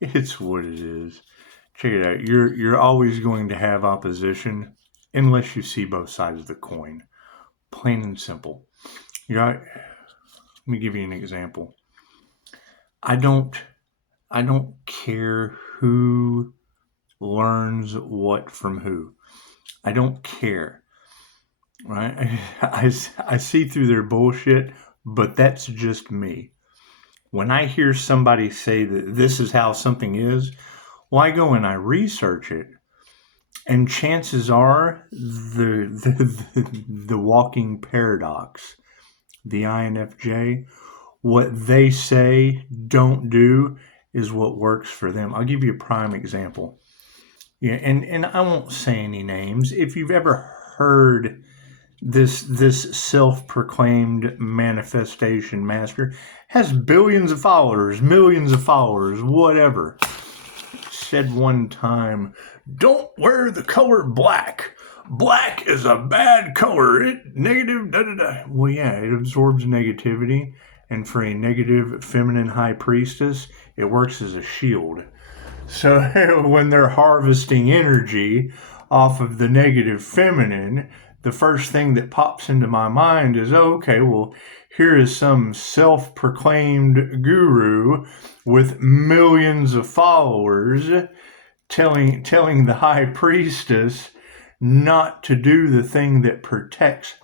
It's what it is. Check it out. You're always going to have opposition unless you see both sides of the coin. Plain and simple. Let me give you an example. I don't care who learns what from who. I don't care. Right? I see through their bullshit, but that's just me. When I hear somebody say that this is how something is, well, I go and I research it, and chances are the walking paradox, the INFJ, what they say, don't do, is what works for them. I'll give you a prime example. Yeah, and I won't say any names. If you've ever heard this self-proclaimed manifestation master, has billions of followers, millions of followers, whatever, said one time, don't wear the color black. Black is a bad color. It negative, da da da. Well, yeah, it absorbs negativity. And for a negative feminine high priestess, it works as a shield. So when they're harvesting energy off of the negative feminine, the first thing that pops into my mind is, okay, well, here is some self-proclaimed guru with millions of followers telling the high priestess not to do the thing that protects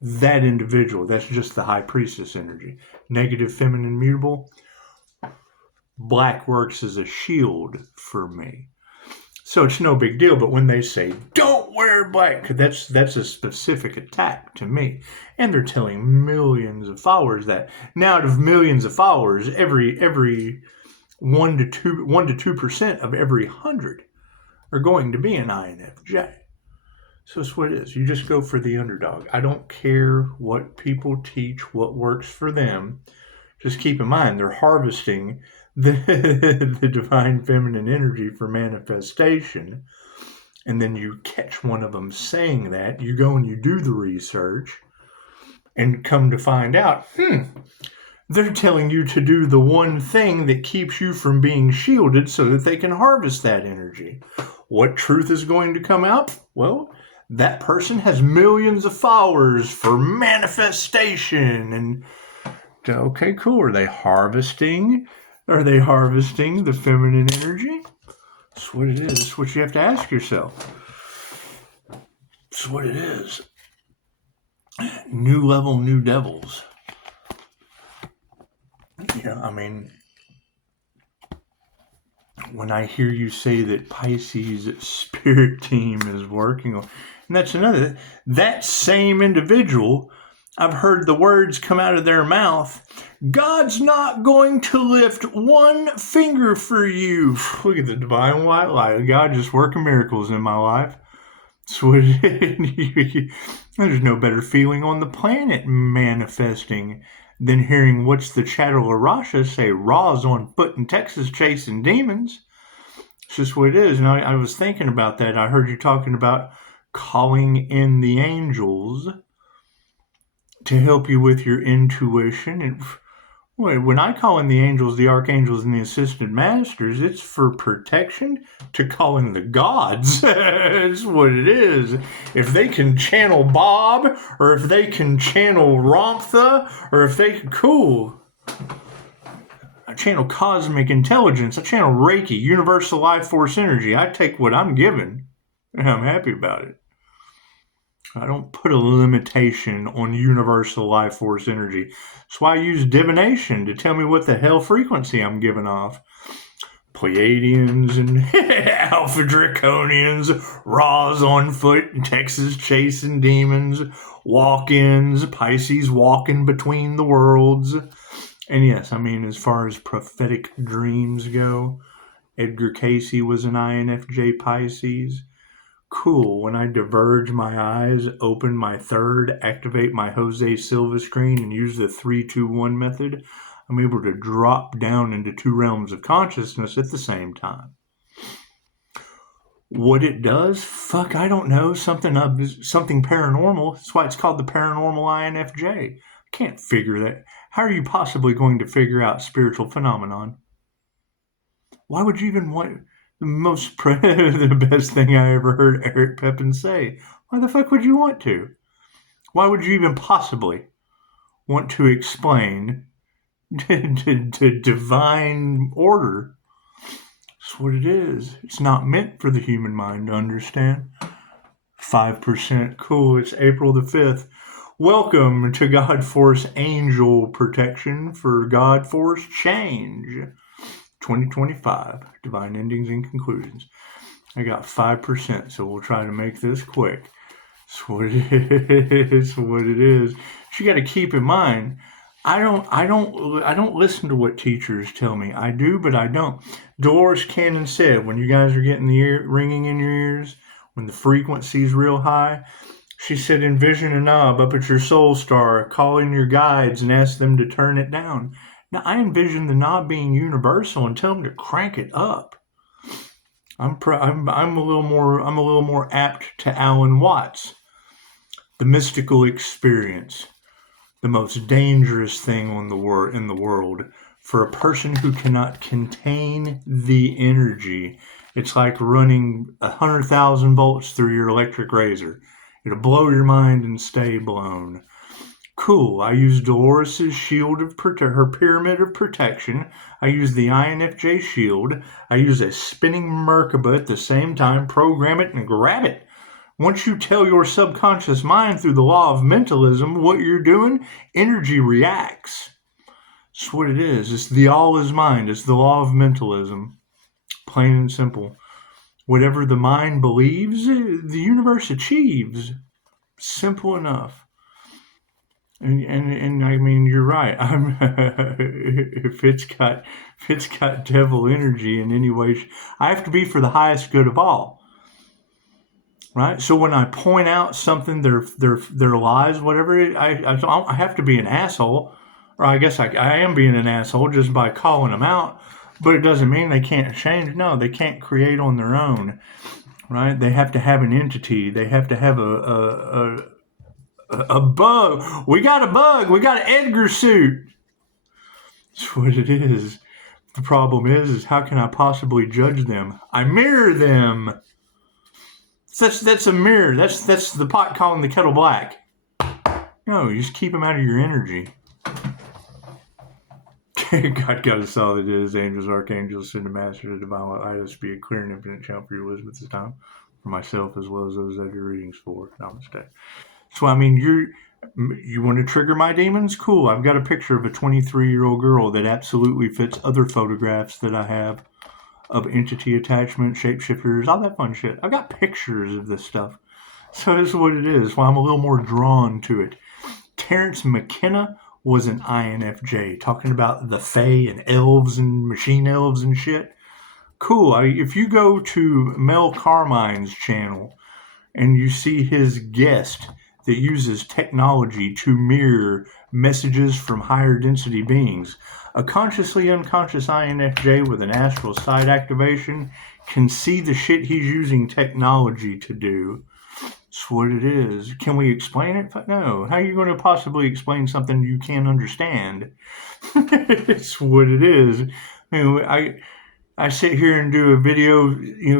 that individual. That's just the high priestess energy. Negative feminine mutable. Black works as a shield for me. So it's no big deal, but when they say, don't wear black, that's a specific attack to me. And they're telling millions of followers that. Now, out of millions of followers, every 1 to 2% of every 100 are going to be an INFJ. So it's what it is. You just go for the underdog. I don't care what people teach, what works for them. Just keep in mind, they're harvesting the divine feminine energy for manifestation, and then you catch one of them saying that, you go and you do the research, and come to find out, they're telling you to do the one thing that keeps you from being shielded so that they can harvest that energy. What truth is going to come out? Well, that person has millions of followers for manifestation, and okay, cool. Are they harvesting the feminine energy? That's what it is. That's what you have to ask yourself. That's what it is. New level, new devils. Yeah, I mean, when I hear you say that Pisces spirit team is working on, and that's another, that same individual, I've heard the words come out of their mouth, God's not going to lift one finger for you. Look at the divine white light. God just working miracles in my life. So there's no better feeling on the planet manifesting than hearing what's the Chattel say, Ra's on foot in Texas chasing demons. It's just what it is. And I was thinking about that. I heard you talking about calling in the angels to help you with your intuition. And when I call in the angels, the archangels, and the assistant masters, it's for protection. To call in the gods, that's what it is. If they can channel Bob, or if they can channel Ramtha, or if they can, cool. I channel cosmic intelligence. I channel Reiki, universal life force energy. I take what I'm given, and I'm happy about it. I don't put a limitation on universal life force energy. That's why I use divination to tell me what the hell frequency I'm giving off. Pleiadians and Alpha Draconians, Ra's on foot in Texas chasing demons, walk-ins, Pisces walking between the worlds. And yes, I mean, as far as prophetic dreams go, Edgar Cayce was an INFJ Pisces. Cool. When I diverge my eyes, open my third, activate my Jose Silva screen, and use the 3-2-1 method, I'm able to drop down into two realms of consciousness at the same time. What it does? Fuck, I don't know. Something paranormal. That's why it's called the paranormal INFJ. Can't figure that. How are you possibly going to figure out spiritual phenomenon? Why would you even want the best thing I ever heard Eric Pepin say? Why the fuck would you want to? Why would you even possibly want to explain to divine order? That's what it is. It's not meant for the human mind to understand. 5%. Cool. It's April the 5th. Welcome to God Force Angel Protection for God Force Change 2025. Divine Endings and Conclusions. I got 5%, so we'll try to make this quick. That's what it is. What it is. But you got to keep in mind, I don't listen to what teachers tell me. I do, but I don't. Dolores Cannon said, when you guys are getting the ringing in your ears, when the frequency's real high, she said, envision a knob up at your soul star, call in your guides and ask them to turn it down. Now, I envision the knob being universal and tell them to crank it up. I'm a little more apt to Alan Watts. The mystical experience. The most dangerous thing in the world for a person who cannot contain the energy. It's like running 100,000 volts through your electric razor. It'll blow your mind and stay blown. Cool. I use Dolores' shield of her pyramid of protection. I use the INFJ shield. I use a spinning Merkaba at the same time. Program it and grab it. Once you tell your subconscious mind through the law of mentalism what you're doing, energy reacts. That's what it is. It's the all is mind. It's the law of mentalism. Plain and simple. Whatever the mind believes, the universe achieves. Simple enough. And I mean, you're right. If it's got devil energy in any way, I have to be for the highest good of all. Right. So when I point out something, their lies, whatever, I have to be an asshole, or I guess I am being an asshole just by calling them out. But it doesn't mean they can't change. No, they can't create on their own. Right. They have to have an entity. They have to have a bug. We got a bug. We got an Edgar suit. That's what it is. The problem is how can I possibly judge them? I mirror them. That's a mirror. That's the pot calling the kettle black. No, you just keep them out of your energy. God got us all that is. Angels, archangels, send a master to divine light us be a clear and infinite channel for your wisdom at this time, for myself as well as those that your readings for. Namaste. So I mean, you want to trigger my demons? Cool. I've got a picture of a 23-year-old girl that absolutely fits other photographs that I have of entity attachment, shapeshifters, all that fun shit. I've got pictures of this stuff. So this is what it is. Why I'm a little more drawn to it. Terrence McKenna was an INFJ, talking about the Fae and elves and machine elves and shit. Cool. If you go to Mel Carmine's channel and you see his guest that uses technology to mirror messages from higher density beings, a consciously unconscious INFJ with an astral side activation can see the shit he's using technology to do. That's what it is. Can we explain it? No. How are you going to possibly explain something you can't understand? It's what it is. I sit here and do a video,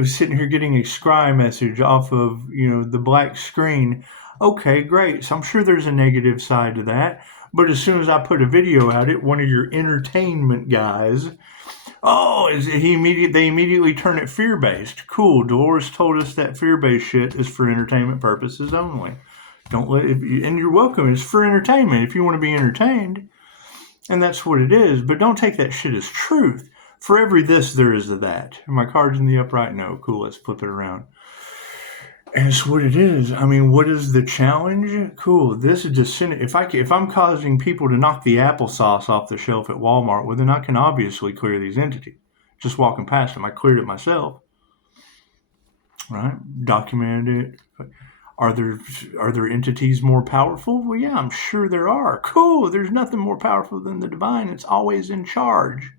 sitting here getting a scry message off of, the black screen. Okay, great. So I'm sure there's a negative side to that. But as soon as I put a video out, one of your entertainment guys, they immediately turn it fear-based. Cool. Dolores told us that fear-based shit is for entertainment purposes only. And you're welcome. It's for entertainment if you want to be entertained. And that's what it is. But don't take that shit as truth. For every this, there is a that. Are my cards in the upright? No. Cool. Let's flip it around. And it's what it is. I mean, what is the challenge? Cool. This is just if I'm causing people to knock the applesauce off the shelf at Walmart, well, then I can obviously clear these entities. Just walking past them, I cleared it myself. Right? Documented it. Are there entities more powerful? Well, yeah, I'm sure there are. Cool. There's nothing more powerful than the divine. It's always in charge.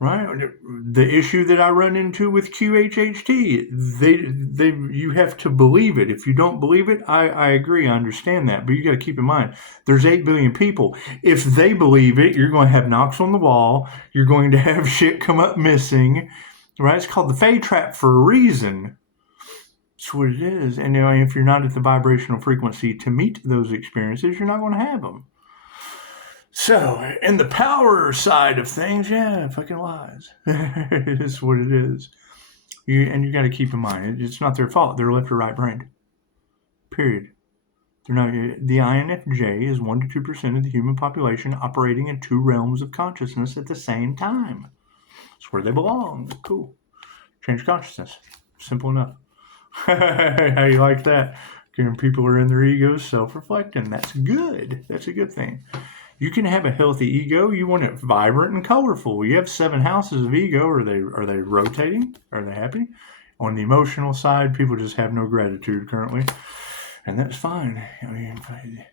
right? The issue that I run into with QHHT, you have to believe it. If you don't believe it, I agree, I understand that, but you got to keep in mind, there's 8 billion people. If they believe it, you're going to have knocks on the wall. You're going to have shit come up missing, right? It's called the Fae trap for a reason. That's what it is. And if you're not at the vibrational frequency to meet those experiences, you're not going to have them. So, in the power side of things, yeah, fucking lies. It is what it is. You got to keep in mind, it's not their fault. They're left or right brained. Period. They're not. The INFJ is 1 to 2% of the human population operating in 2 realms of consciousness at the same time. It's where they belong. Cool. Change consciousness. Simple enough. How you like that? People are in their egos, self-reflecting. That's good. That's a good thing. You can have a healthy ego. You want it vibrant and colorful. You have 7 houses of ego. Are they rotating? Are they happy? On the emotional side, people just have no gratitude currently, and that's fine. I mean,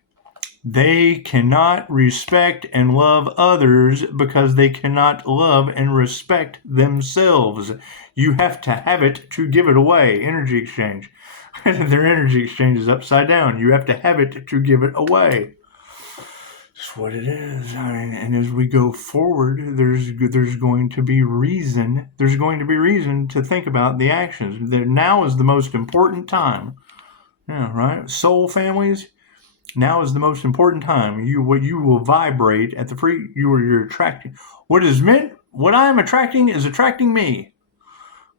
they cannot respect and love others because they cannot love and respect themselves. You have to have it to give it away. Energy exchange. Their energy exchange is upside down. You have to have it to give it away. That's what it is. I mean, and as we go forward, there's going to be reason. There's going to be reason to think about the actions. Now is the most important time. Yeah, right. Soul families. Now is the most important time. You will vibrate at the free. You're attracting. What I am attracting is attracting me.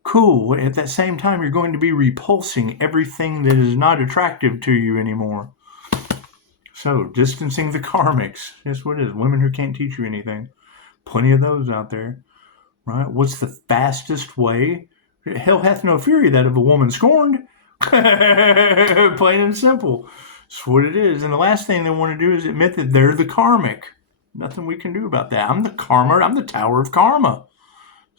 Cool. At that same time, you're going to be repulsing everything that is not attractive to you anymore. So, distancing the karmics. That's what it is. Women who can't teach you anything. Plenty of those out there. Right? What's the fastest way? Hell hath no fury that of a woman scorned. Plain and simple. That's what it is. And the last thing they want to do is admit that they're the karmic. Nothing we can do about that. I'm the karma. I'm the tower of karma.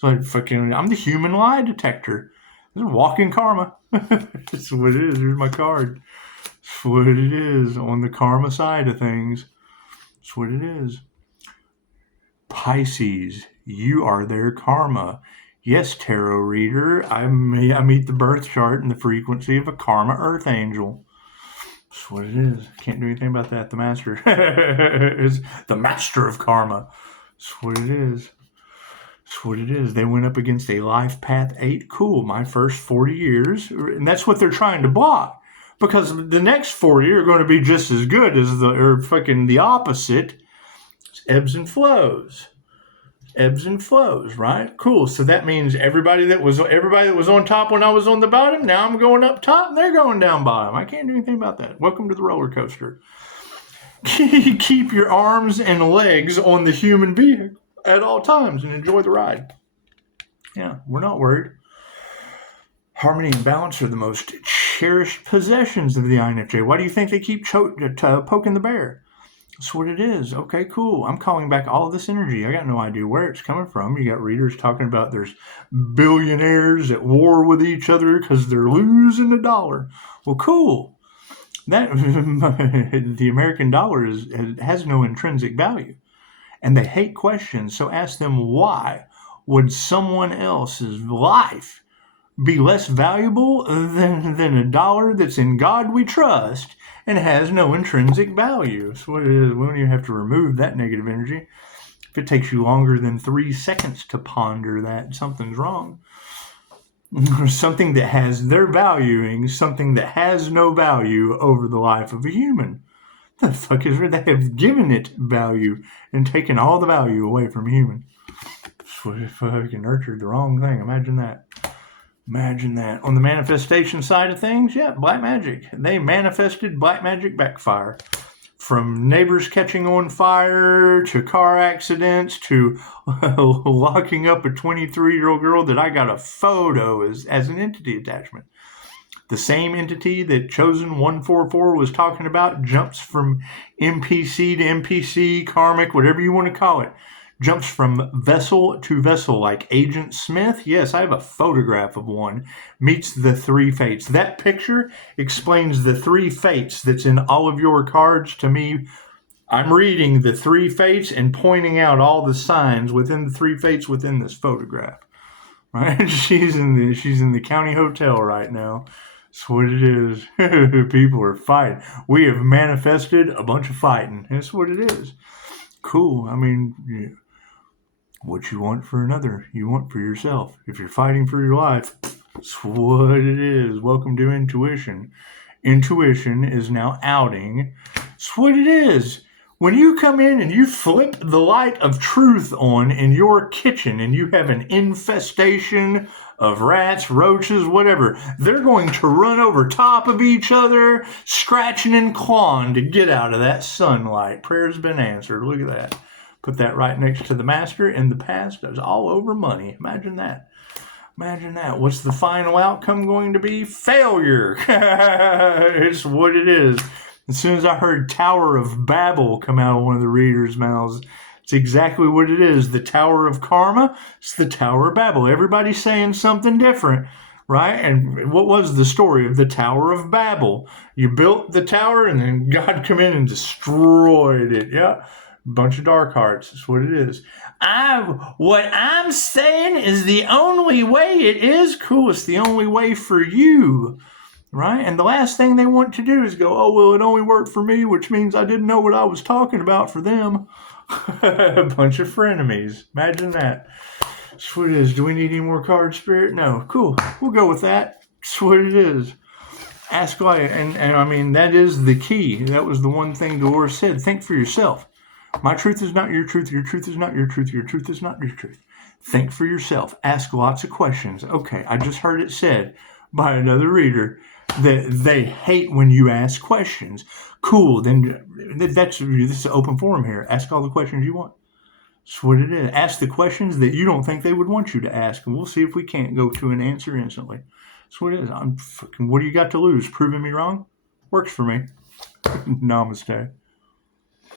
It's like I'm the human lie detector. This is walking karma. That's what it is. Here's my card. That's what it is on the karma side of things. That's what it is. Pisces, you are their karma. Yes, tarot reader, I meet the birth chart and the frequency of a karma earth angel. That's what it is. Can't do anything about that. The master is the master of karma. That's what it is. That's what it is. They went up against a life path 8. Cool. My first 40 years. And that's what they're trying to block. Because the next 40 are going to be just as good as the opposite. It's ebbs and flows. Ebbs and flows, right? Cool. So that means everybody that was on top when I was on the bottom, now I'm going up top and they're going down bottom. I can't do anything about that. Welcome to the roller coaster. Keep your arms and legs on the human vehicle at all times and enjoy the ride. Yeah, we're not worried. Harmony and balance are the most cherished possessions of the INFJ. Why do you think they keep poking the bear? That's what it is. Okay, cool. I'm calling back all of this energy. I got no idea where it's coming from. You got readers talking about there's billionaires at war with each other because they're losing $1. Well, cool. That the American dollar has no intrinsic value. And they hate questions, so ask them why would someone else's life be less valuable than $1 that's in God we trust and has no intrinsic value? So what it is, we don't even have to remove that negative energy. If it takes you longer than 3 seconds to ponder that, something's wrong. Something that has their valuing, something that has no value over the life of a human. The fuck is it? They have given it value and taken all the value away from a human. So if fucking nurtured the wrong thing, imagine that. Imagine that. On the manifestation side of things, yeah, black magic. They manifested black magic backfire. From neighbors catching on fire, to car accidents, to locking up a 23-year-old girl that I got a photo as an entity attachment. The same entity that Chosen 144 was talking about jumps from NPC to NPC, karmic, whatever you want to call it. Jumps from vessel to vessel like Agent Smith. Yes, I have a photograph of one. Meets the 3 fates. That picture explains the 3 fates that's in all of your cards to me I'm reading the 3 fates and pointing out all the signs within the 3 fates within this photograph. Right? She's in the county hotel right now. That's what it is. People are fighting. We have manifested a bunch of fighting. That's what it is. Cool. I mean, yeah. What you want for another, you want for yourself. If you're fighting for your life, that's what it is. Welcome to intuition. Intuition is now outing. That's what it is. When you come in and you flip the light of truth on in your kitchen and you have an infestation of rats, roaches, whatever, they're going to run over top of each other, scratching and clawing to get out of that sunlight. Prayer's been answered. Look at that. Put that right next to the master. In the past, it was all over money. Imagine that. Imagine that. What's the final outcome going to be? Failure. It's what it is. As soon as I heard Tower of Babel come out of one of the readers' mouths, it's exactly what it is. The Tower of Karma, it's the Tower of Babel. Everybody's saying something different, right? And what was the story of the Tower of Babel? You built the tower and then God come in and destroyed it. Yeah. Bunch of dark hearts. That's what it is. What I'm saying is the only way it is. Cool. It's the only way for you. Right? And the last thing they want to do is go, oh, well, it only worked for me, which means I didn't know what I was talking about for them. A bunch of frenemies. Imagine that. That's what it is. Do we need any more cards, Spirit? No. Cool. We'll go with that. That's what it is. Ask light. And I mean, that is the key. That was the one thing Dolores said. Think for yourself. My truth is not your truth. Your truth is not your truth. Your truth is not your truth. Think for yourself. Ask lots of questions. Okay, I just heard it said by another reader that they hate when you ask questions. Cool, then this is an open forum here. Ask all the questions you want. That's what it is. Ask the questions that you don't think they would want you to ask, and we'll see if we can't go to an answer instantly. That's what it is. What do you got to lose? Proving me wrong? Works for me. Namaste.